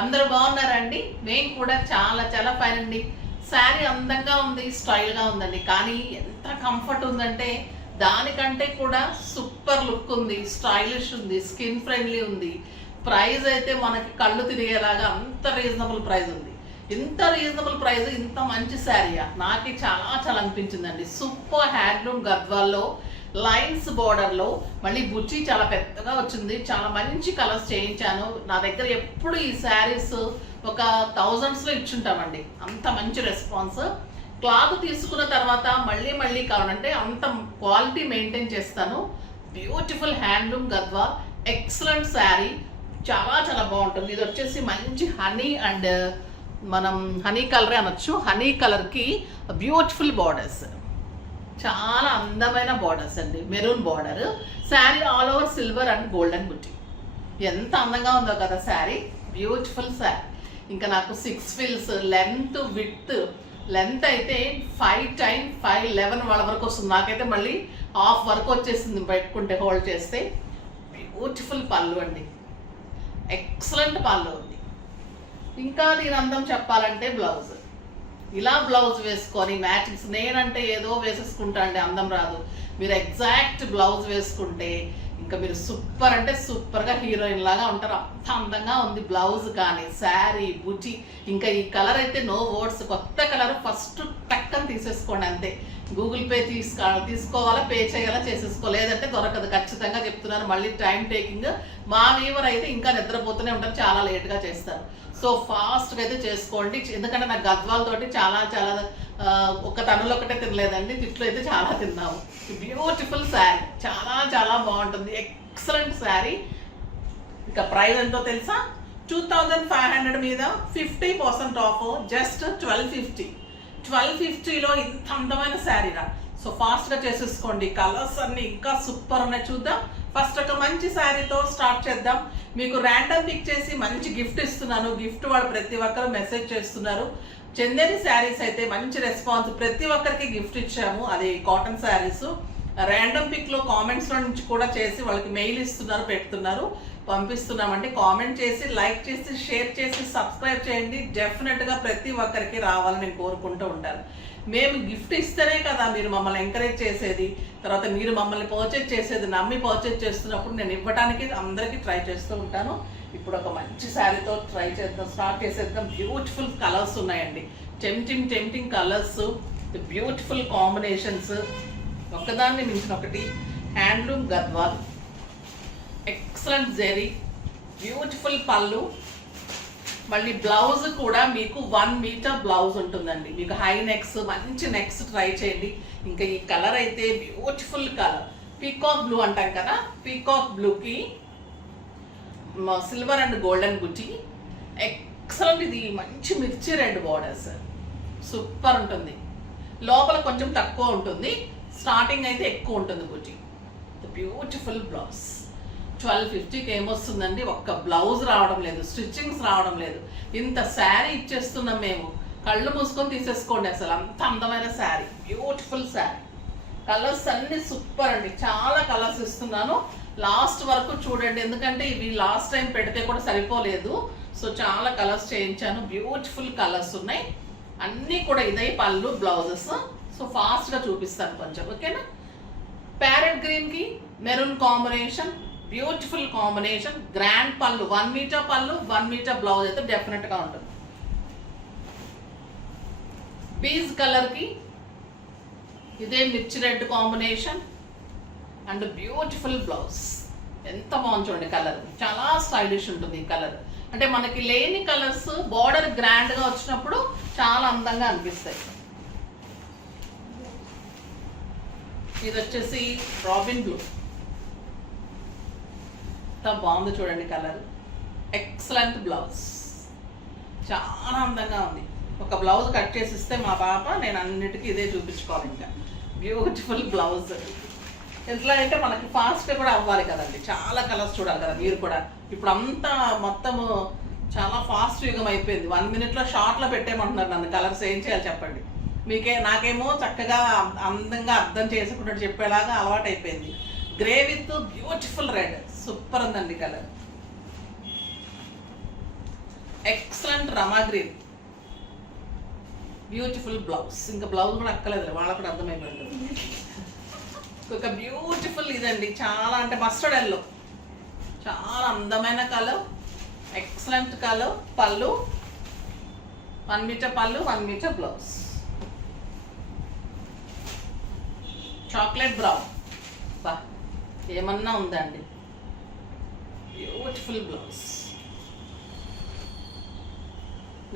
అందరూ బాగున్నారండి. మేము కూడా చాలా చాలా ఫైన్ అండి. శారీ అందంగా ఉంది, స్టైల్గా ఉందండి. కానీ ఎంత కంఫర్ట్ ఉందంటే దానికంటే కూడా సూపర్ లుక్ ఉంది, స్టైలిష్ ఉంది, స్కిన్ ఫ్రెండ్లీ ఉంది. ప్రైస్ అయితే మనకి కళ్ళు తిరిగేలాగా అంత రీజనబుల్ ప్రైస్ ఉంది. ఇంత రీజనబుల్ ప్రైస్, ఇంత మంచి శారీయా నాకు చాలా చాలా అనిపించిందండి. సూపర్ హ్యాండ్లూమ్ గద్వాల్లో లైన్స్ బోర్డర్లో మళ్ళీ బుచ్చి చాలా పెద్దగా వచ్చింది. చాలా మంచి కలర్స్ చేయించాను. నా దగ్గర ఎప్పుడు ఈ శారీస్ ఒక థౌజండ్స్లో ఇచ్చుంటామండి. అంత మంచి రెస్పాన్స్. క్లాత్ తీసుకున్న తర్వాత మళ్ళీ మళ్ళీ కావాలంటే అంత క్వాలిటీ మెయింటైన్ చేస్తాను. Beautiful handloom Gadwal, excellent sari, చాలా చాలా బాగుంటుంది. ఇది వచ్చేసి మంచి హనీ అండ్ మనం హనీ కలరే అనొచ్చు. హనీ కలర్కి బ్యూటిఫుల్ బార్డర్స్, చాలా అందమైన బార్డర్స్ అండి. Maroon border, sari all over silver and golden బుట్టి. ఎంత అందంగా ఉందో కదా శారీ, బ్యూటిఫుల్ శారీ. ఇంకా నాకు 6 ఫిల్స్ లెంత్, లెంత్ అయితే 5 టైమ్ 5'11" వాళ్ళ వరకు వస్తుంది. నాకైతే మళ్ళీ హాఫ్ వరకు వచ్చేసింది పెట్టుకుంటే, హోల్డ్ చేస్తే. బ్యూటిఫుల్ పళ్ళు అండి, ఎక్సలెంట్ పళ్ళు ఉంది. ఇంకా దీని అందం చెప్పాలంటే బ్లౌజ్. ఇలా బ్లౌజ్ వేసుకొని మ్యాచింగ్స్, నేనంటే ఏదో వేసేసుకుంటా అండి, అందం రాదు. మీరు ఎగ్జాక్ట్ బ్లౌజ్ వేసుకుంటే ఇంకా మీరు సూపర్ అంటే సూపర్గా హీరోయిన్ లాగా ఉంటారు. అంత అందంగా ఉంది బ్లౌజ్ కానీ శారీ, బుటి. ఇంకా ఈ కలర్ అయితే నో వర్డ్స్. కొత్త కలర్ ఫస్ట్ టక్కని తీసేసుకోండి అంతే. గూగుల్ పే తీసుకోవాలా, పే చేయాలా, చేసేసుకోలేదంటే దొరకదు. ఖచ్చితంగా చెప్తున్నాను. మళ్ళీ టైం టేకింగ్. మా వీవర్ అయితే ఇంకా నిద్రపోతూనే ఉంటారు, చాలా లేట్గా చేస్తారు. సో ఫాస్ట్గా అయితే చేసుకోండి. ఎందుకంటే నాకు గద్వాలతోటి చాలా చాలా ఒక తనులు ఒకటే తినలేదండి, తిట్లు అయితే చాలా తిన్నాము. బ్యూటిఫుల్ శారీ, చాలా చాలా బాగుంటుంది, ఎక్సలెంట్ శారీ. ఇంకా ప్రైస్ ఎంతో తెలుసా? 2500 మీద 50% ఆఫ్, జస్ట్ 1250. 1250లో ఇంత అందమైన శారీరా. సో ఫాస్ట్గా చేసేసుకోండి. కలర్స్ అన్నీ ఇంకా సూపర్ ఉన్నాయి. చూద్దాం. ఫస్ట్ ఒక మంచి శారీతో స్టార్ట్ చేద్దాం. మీకు ర్యాండమ్ పిక్ చేసి మంచి గిఫ్ట్ ఇస్తున్నాను. గిఫ్ట్ వాళ్ళు ప్రతి ఒక్కరు మెసేజ్ చేస్తున్నారు. చందేరి శారీస్ అయితే మంచి రెస్పాన్స్, ప్రతి ఒక్కరికి గిఫ్ట్ ఇచ్చాము. అది కాటన్ శారీస్. ర్యాండమ్ పిక్లో కామెంట్స్లో నుంచి కూడా చేసి వాళ్ళకి మెయిల్ ఇస్తున్నారు, పెడుతున్నారు, పంపిస్తున్నామంటే కామెంట్ చేసి, లైక్ చేసి, షేర్ చేసి, సబ్స్క్రైబ్ చేయండి. డెఫినెట్గా ప్రతి ఒక్కరికి రావాలని నేను కోరుకుంటూ ఉంటాను. మేము గిఫ్ట్ ఇస్తేనే కదా మీరు మమ్మల్ని ఎంకరేజ్ చేసేది, తర్వాత మీరు మమ్మల్ని పర్చేజ్ చేసేది. నమ్మి పర్చేజ్ చేస్తున్నప్పుడు నేను ఇవ్వడానికి అందరికీ ట్రై చేస్తూ ఉంటాను. ఇప్పుడు ఒక మంచి శారీతో ట్రై చేద్దాం, స్టార్ట్ చేసేద్దాం. బ్యూటిఫుల్ కలర్స్ ఉన్నాయండి, టెంప్టింగ్ కలర్స్, బ్యూటిఫుల్ కాంబినేషన్స్, ఒకదాన్ని మించిన ఒకటి. Handloom Gadwal, excellent zari, beautiful పళ్ళు. మళ్ళీ బ్లౌజ్ కూడా మీకు 1 మీటర్ బ్లౌజ్ ఉంటుందండి. మీకు హై నెక్స్, మంచి నెక్స్ ట్రై చేయండి. ఇంకా ఈ కలర్ అయితే బ్యూటిఫుల్ కలర్, పీకాక్ బ్లూ అంటాం కదా, పీకాక్ బ్లూకి సిల్వర్ అండ్ గోల్డెన్ బుట్టి, ఎక్సలెంట్. ఇది మంచి మిర్చి రెడ్ బార్డర్స్, సూపర్ ఉంటుంది. లోపల కొంచెం తక్కువ ఉంటుంది, స్టార్టింగ్ అయితే ఎక్కువ ఉంటుంది బుట్టి. Beautiful blouse. 1250కి ఏమొస్తుందండి? ఒక్క బ్లౌజ్ రావడం లేదు, స్టిచ్చింగ్స్ రావడం లేదు. ఇంత శారీ ఇచ్చేస్తున్నాం మేము. కళ్ళు మూసుకొని తీసేసుకోండి. అసలు అంత అందమైన శారీ, బ్యూటిఫుల్ శారీ. కలర్స్ అన్ని సూపర్ అండి, చాలా కలర్స్ ఇస్తున్నాను. లాస్ట్ వరకు చూడండి, ఎందుకంటే ఇవి లాస్ట్ టైం పెడితే కూడా సరిపోలేదు. సో చాలా కలర్స్ చేయించాను. బ్యూటిఫుల్ కలర్స్ ఉన్నాయి అన్నీ కూడా. ఇదే పళ్ళు, బ్లౌజెస్. సో ఫాస్ట్గా చూపిస్తాను కొంచెం, ఓకేనా? ప్యారెట్ గ్రీన్కి maroon combination, beautiful combination. Grand పళ్ళు, 1 మీటర్ పళ్ళు, 1 మీటర్ బ్లౌజ్ అయితే డెఫినెట్గా ఉంటుంది. బీజ్ కలర్కి ఇదే మిర్చి red combination and beautiful blouse. ఎంత బాగుంది చూడండి కలర్, చాలా స్టైలిష్ ఉంటుంది ఈ కలర్. అంటే మనకి లేని కలర్స్ బార్డర్ గ్రాండ్గా వచ్చినప్పుడు చాలా అందంగా అనిపిస్తాయి. ఇది వచ్చేసి రాబిన్ బ్లూ, ఎంత బాగుంది చూడండి కలర్. ఎక్సలెంట్ బ్లౌజ్, చాలా అందంగా ఉంది. ఒక బ్లౌజ్ కట్ చేసి ఇస్తే మా పాప, నేను అన్నిటికీ ఇదే చూపించుకోవాలి. ఇంకా బ్యూటిఫుల్ బ్లౌజ్. ఎట్లా అంటే మనకి ఫాస్ట్గా కూడా అవ్వాలి కదండి, చాలా కలర్స్ చూడాలి కదా మీరు కూడా. ఇప్పుడు అంతా మొత్తము చాలా ఫాస్ట్ యుగం అయిపోయింది. 1 మినిట్లో షార్ట్లో పెట్టేయమంటున్నారు నన్ను. కలర్స్ ఏం చేయాలి చెప్పండి. నాకేమో చక్కగా అందంగా అర్థం చేసుకున్నట్టు చెప్పేలాగా అలవాటు అయిపోయింది. Grey with beautiful red, super ఉందండి కలర్. ఎక్సలెంట్ రమా గ్రీన్, బ్యూటిఫుల్ బ్లౌజ్. ఇంకా బ్లౌజ్ కూడా అక్కలేదు, వాళ్ళకు కూడా అర్థమైపోయింది. ఒక బ్యూటిఫుల్ ఇదండి, చాలా అంటే మస్టర్డ్ ఎల్లో, చాలా అందమైన కలర్, ఎక్సలెంట్ కలర్. పళ్ళు 1 మీటర్ పళ్ళు, 1 మీటర్ బ్లౌజ్. చాక్లెట్ బ్రౌన్, బా ఏమన్నా ఉందండి, బ్యూటిఫుల్ బ్లౌజ్.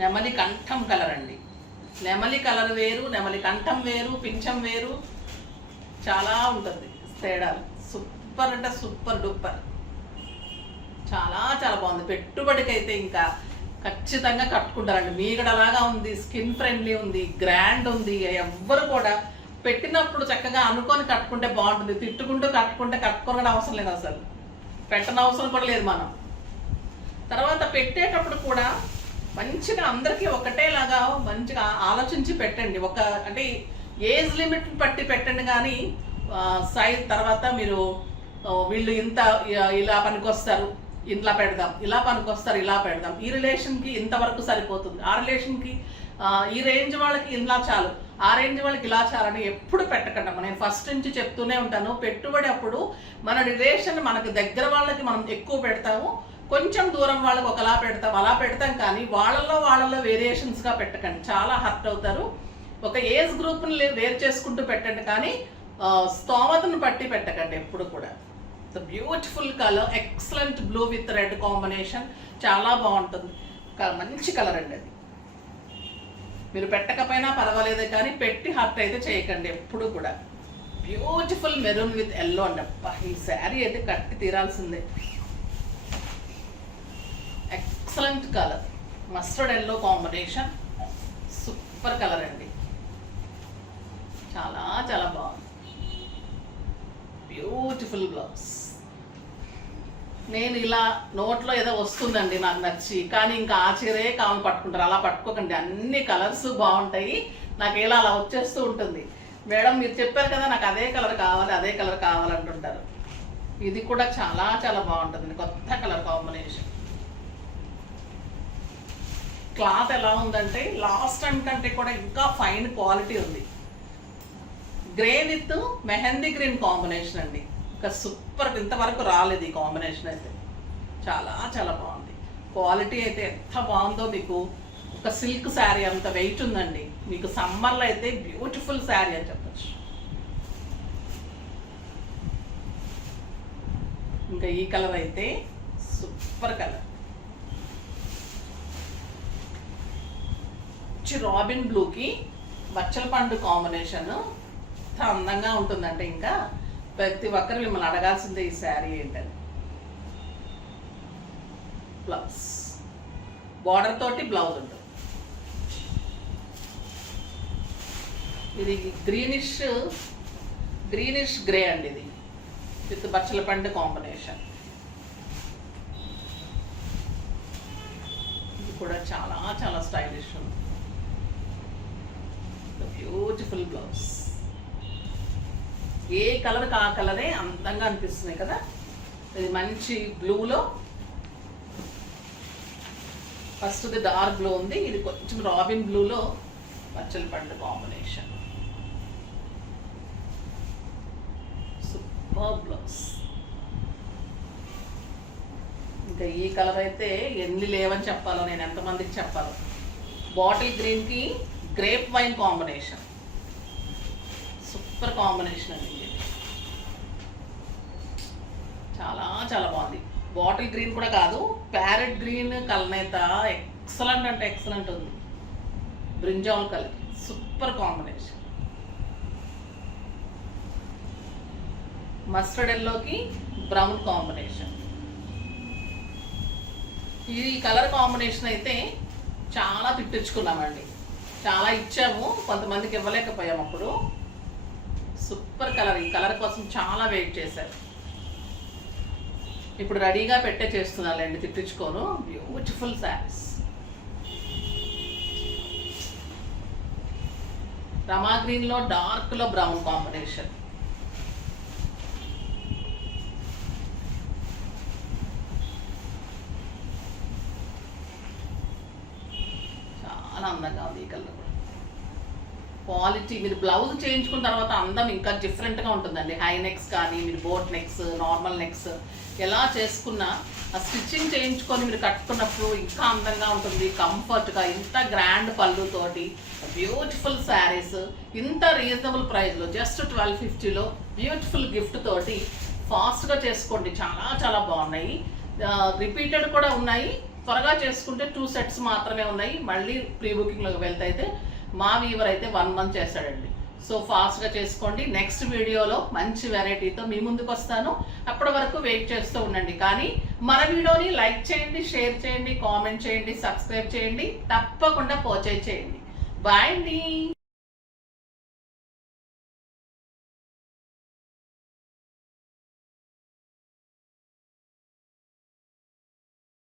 నెమలి కంఠం కలర్ అండి, నెమలి కలర్ వేరు, నెమలి కంఠం వేరు, పింఛం వేరు, చాలా ఉంటుంది తేడాలు. సూపర్ అంటే సూపర్ డూపర్, చాలా చాలా బాగుంది. పెట్టుబడికి అయితే ఇంకా ఖచ్చితంగా కట్టుకుంటారండి. మీగడలాగా ఉంది, స్కిన్ ఫ్రెండ్లీ ఉంది, గ్రాండ్ ఉంది. ఎవ్వరు కూడా పెట్టినప్పుడు చక్కగా అనుకొని కట్టుకుంటే బాగుంటుంది. తిట్టుకుంటూ కట్టుకోవడం అవసరం లేదు, అసలు పెట్టని అవసరం కూడా లేదు మనం. తర్వాత పెట్టేటప్పుడు కూడా మంచిగా అందరికీ ఒకటేలాగా మంచిగా ఆలోచించి పెట్టండి. ఒక అంటే ఏజ్ లిమిట్ బట్టి పెట్టండి, కానీ సైజ్ తర్వాత మీరు వీళ్ళు ఇంత ఇలా పనికొస్తారు ఇంట్లో పెడదాం, ఇలా పనికొస్తారు ఇలా పెడదాం, ఈ రిలేషన్కి ఇంతవరకు సరిపోతుంది, ఆ రిలేషన్కి ఈ రేంజ్ వాళ్ళకి ఇలా చాలు, ఆ రేంజ్ వాళ్ళకి ఇలా చాలని ఎప్పుడు పెట్టకండి. నేను ఫస్ట్ నుంచి చెప్తూనే ఉంటాను, పెట్టుబడి అప్పుడు మన రిలేషన్ మనకు దగ్గర వాళ్ళకి మనం ఎక్కువ పెడతాము, కొంచెం దూరం వాళ్ళకి ఒకలా పెడతాం, అలా పెడతాం. కానీ వాళ్ళల్లో వేరియేషన్స్గా పెట్టకండి, చాలా హర్ట్ అవుతారు. ఒక ఏజ్ గ్రూప్ని వేరు చేసుకుంటూ పెట్టండి, కానీ స్తోమతను బట్టి పెట్టకండి ఎప్పుడు కూడా. The beautiful colour, excellent blue with red combination, చాలా బాగుంటుంది. మంచి కలర్ అండి అది. మీరు పెట్టకపోయినా పర్వాలేదు, కానీ పెట్టి హర్ట్ అయితే చేయకండి ఎప్పుడు కూడా. బ్యూటిఫుల్ మెరూన్ విత్ ఎల్లో అండి, అబ్బా ఈ శారీ అయితే కట్టి తీరాల్సిందే. Excellent colour, mustard yellow combination, super colour అండి, చాలా చాలా బాగుంది. Beautiful blouse. నేను ఇలా నోట్లో ఏదో వస్తుందండి నాకు నచ్చి, కానీ ఇంకా ఆ చీరే కావాలి పట్టుకుంటారు. అలా పట్టుకోకండి, అన్ని కలర్స్ బాగుంటాయి. నాకు ఇలా అలా వచ్చేస్తూ ఉంటుంది. మేడం మీరు చెప్పారు కదా నాకు అదే కలర్ కావాలి, అదే కలర్ కావాలంటుంటారు. ఇది కూడా చాలా చాలా బాగుంటుంది, కొత్త కలర్ కాంబినేషన్. క్లాత్ ఎలా ఉందంటే లాస్ట్ టైం కంటే కూడా ఇంకా ఫైన్ క్వాలిటీ ఉంది. Grey with mehndi green combination అండి, ఇంకా సూపర్. ఇంతవరకు రాలేదు ఈ కాంబినేషన్ అయితే, చాలా చాలా బాగుంది. క్వాలిటీ అయితే ఎంత బాగుందో, మీకు ఒక సిల్క్ శారీ అంత వెయిట్ ఉందండి. మీకు సమ్మర్లో అయితే బ్యూటిఫుల్ శారీ అని చెప్పచ్చు. ఇంకా ఈ కలర్ అయితే సూపర్ కలర్, రాబిన్ బ్లూకి బచ్చల పండు కాంబినేషన్, ఎంత అందంగా ఉంటుందంటే ఇంకా ప్రతి ఒక్కరు మిమ్మల్ని అడగాల్సిందే ఈ శారీ ఏంటని. బ్లౌజ్ బార్డర్ తోటి బ్లౌజ్ ఉంటుంది. ఇది గ్రీనిష్ గ్రే అండి, ఇది విత్ బచ్చల పండు కాంబినేషన్. ఇది కూడా చాలా చాలా స్టైలిష్ ఉంది. బ్యూటిఫుల్ బ్లౌజ్, ఏ కలర్ ఆ కలరే అందంగా అనిపిస్తున్నాయి కదా. ఇది మంచి బ్లూలో, ఫస్ట్ది డార్క్ బ్లూ ఉంది, ఇది కొంచెం రాబిన్ బ్లూలో పచ్చల పండు కాంబినేషన్. Super blouse. ఇంకా ఈ కలర్ అయితే ఎన్ని లేవని చెప్పాలో, నేను ఎంతమందికి చెప్పాలో. బాటిల్ గ్రీన్కి grape wine combination, super combination అండి, చాలా చాలా బాగుంది. బాటిల్ గ్రీన్ కూడా కాదు, ప్యారెట్ గ్రీన్ కలనేత ఎక్సలెంట్ అంటే ఎక్సలెంట్ ఉంది. Brinjal colour, super combination. Mustard ఎల్లోకి బ్రౌన్ కాంబినేషన్. ఈ కలర్ కాంబినేషన్ అయితే చాలా తిట్టించుకున్నామండి, చాలా ఇచ్చాము, కొంతమందికి ఇవ్వలేకపోయాము అప్పుడు. సూపర్ కలర్, ఈ కలర్ కోసం చాలా వెయిట్ చేశారు. ఇప్పుడు రెడీగా పెట్టే చేస్తున్నానండి, తిట్టించుకోను. బ్యూటిఫుల్ శారీస్. రమా గ్రీన్లో డార్క్లో బ్రౌన్ కాంబినేషన్. అందంగా ఉంది ఈ కలర్. క్వాలిటీ మీరు బ్లౌజ్ చేయించుకున్న తర్వాత అందం ఇంకా డిఫరెంట్గా ఉంటుందండి. హై నెక్స్ కానీ మీరు బోట్ నెక్స్, నార్మల్ నెక్స్ ఎలా చేసుకున్నా ఆ స్టిచ్చింగ్ చేయించుకొని మీరు కట్టుకున్నప్పుడు ఇంకా అందంగా ఉంటుంది, కంఫర్ట్గా. ఇంత గ్రాండ్ పళ్ళుతోటి బ్యూటిఫుల్ శారీస్ ఇంత రీజనబుల్ ప్రైస్లో జస్ట్ 1250లో బ్యూటిఫుల్ గిఫ్ట్ తోటి ఫాస్ట్గా చేసుకోండి. చాలా చాలా బాగున్నాయి. రిపీటెడ్ కూడా ఉన్నాయి. త్వరగా చేసుకుంటే 2 సెట్స్ మాత్రమే ఉన్నాయి. మళ్ళీ ప్రీ బుకింగ్లోకి వెళ్తే అయితే మా వీవర్ అయితే 1 మంత్ చేస్తాడండి. సో ఫాస్ట్గా చేసుకోండి. నెక్స్ట్ వీడియోలో మంచి వెరైటీతో మీ ముందుకు వస్తాను. అప్పటి వరకు వెయిట్ చేస్తూ ఉండండి. కానీ మన వీడియోని లైక్ చేయండి, షేర్ చేయండి, కామెంట్ చేయండి, సబ్స్క్రైబ్ చేయండి, తప్పకుండా పర్చేజ్ చేయండి. బాయ్ అండి.